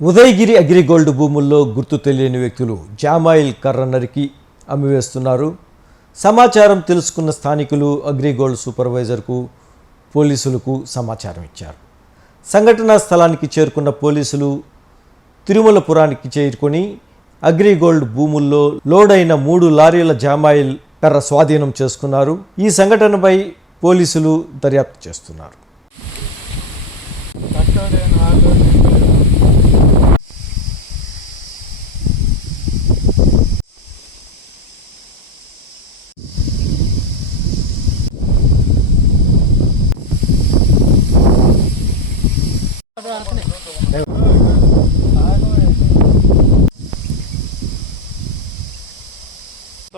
ఉదయగిరి అగ్రిగోల్డ్ భూముల్లో గుర్తు తెలియని వ్యక్తులు జామాయిల్ కర్ర నరికి అమ్మివేస్తున్నారు. సమాచారం తెలుసుకున్న స్థానికులు అగ్రిగోల్డ్ సూపర్వైజర్కు పోలీసులకు సమాచారం ఇచ్చారు. సంఘటనా స్థలానికి చేరుకున్న పోలీసులు తిరుమలపురానికి చేరుకొని అగ్రిగోల్డ్ భూముల్లో లోడైన 3 లారీల జామాయిల్ కర్ర స్వాధీనం చేసుకున్నారు. ఈ సంఘటనపై పోలీసులు దర్యాప్తు చేస్తున్నారు.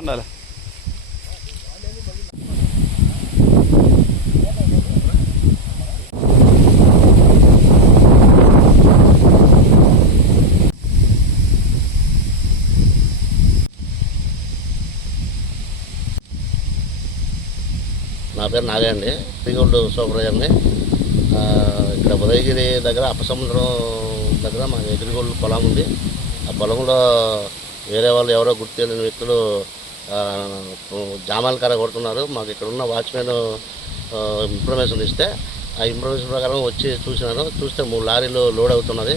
ఉండాలి. నా పేరు నాగే అండి, అగ్రిగోల్డ్ సూపర్వైజర్ని. ఇక్కడ ఉదయగిరి దగ్గర అప్పసముద్రం దగ్గర మా అగ్రిగోల్డ్ పొలం ఉంది. ఆ పొలంలో వేరే వాళ్ళు ఎవరో గుర్తు తెలియని వ్యక్తులు జామాల కర్ర కొడుతున్నారు. మాకు ఇక్కడ ఉన్న వాచ్మెన్ ఇన్ఫర్మేషన్ ఇస్తే ఆ ఇన్ఫర్మేషన్ ప్రకారం వచ్చి చూసినాను. చూస్తే 3 లారీలు లోడ్ అవుతున్నది.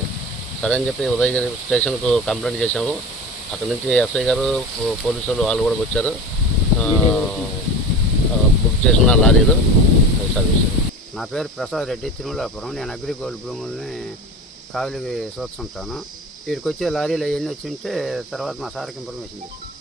సరే అని చెప్పి ఉదయగిరి స్టేషన్కు కంప్లైంట్ చేశాము. అక్కడి నుంచి ఎస్ఐ గారు, పోలీసులు వాళ్ళు కూడా వచ్చారు. బుక్ చేసిన లారీలు సర్వీస్. నా పేరు ప్రసాద్ రెడ్డి, తిరుమలాపురం. నేను అగ్రిగోల్డ్ భూముల్ని కావలికి చూస్తుంటాను. వీడికి వచ్చే లారీలు అవన్నీ వచ్చి ఉంటే తర్వాత మా సార్కి ఇన్ఫర్మేషన్ చేశాను.